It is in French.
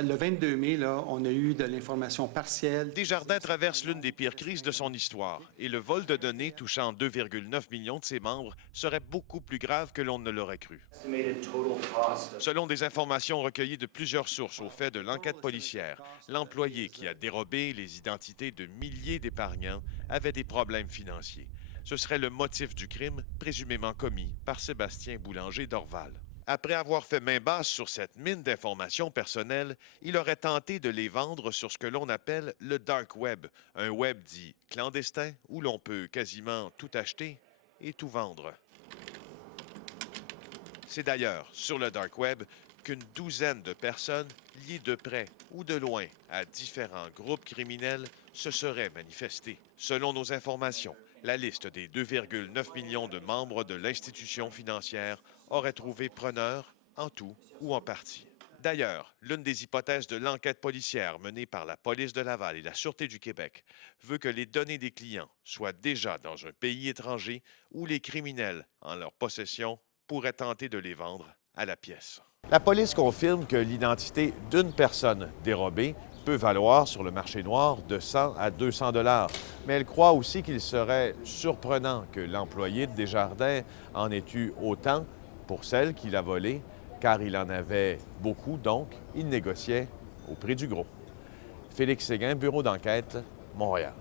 Le 22 mai, là, on a eu de l'information partielle. Desjardins traverse l'une des pires crises de son histoire et le vol de données touchant 2,9 millions de ses membres serait beaucoup plus grave que l'on ne l'aurait cru. Selon des informations recueillies de plusieurs sources au fait de l'enquête policière, l'employé qui a dérobé les identités de milliers d'épargnants avait des problèmes financiers. Ce serait le motif du crime présumément commis par Sébastien Boulanger d'Orval. Après avoir fait main basse sur cette mine d'informations personnelles, il aurait tenté de les vendre sur ce que l'on appelle le dark web, un web dit clandestin où l'on peut quasiment tout acheter et tout vendre. C'est d'ailleurs sur le dark web qu'une douzaine de personnes liées de près ou de loin à différents groupes criminels se seraient manifestées. Selon nos informations, la liste des 2,9 millions de membres de l'institution financière aurait trouvé preneur en tout ou en partie. D'ailleurs, l'une des hypothèses de l'enquête policière menée par la police de Laval et la Sûreté du Québec veut que les données des clients soient déjà dans un pays étranger où les criminels, en leur possession, pourraient tenter de les vendre à la pièce. La police confirme que l'identité d'une personne dérobée peut valoir sur le marché noir de 100 à 200 $, mais elle croit aussi qu'il serait surprenant que l'employé de Desjardins en ait eu autant pour celle qu'il a volée, car il en avait beaucoup, donc il négociait au prix du gros. Félix Séguin, Bureau d'enquête, Montréal.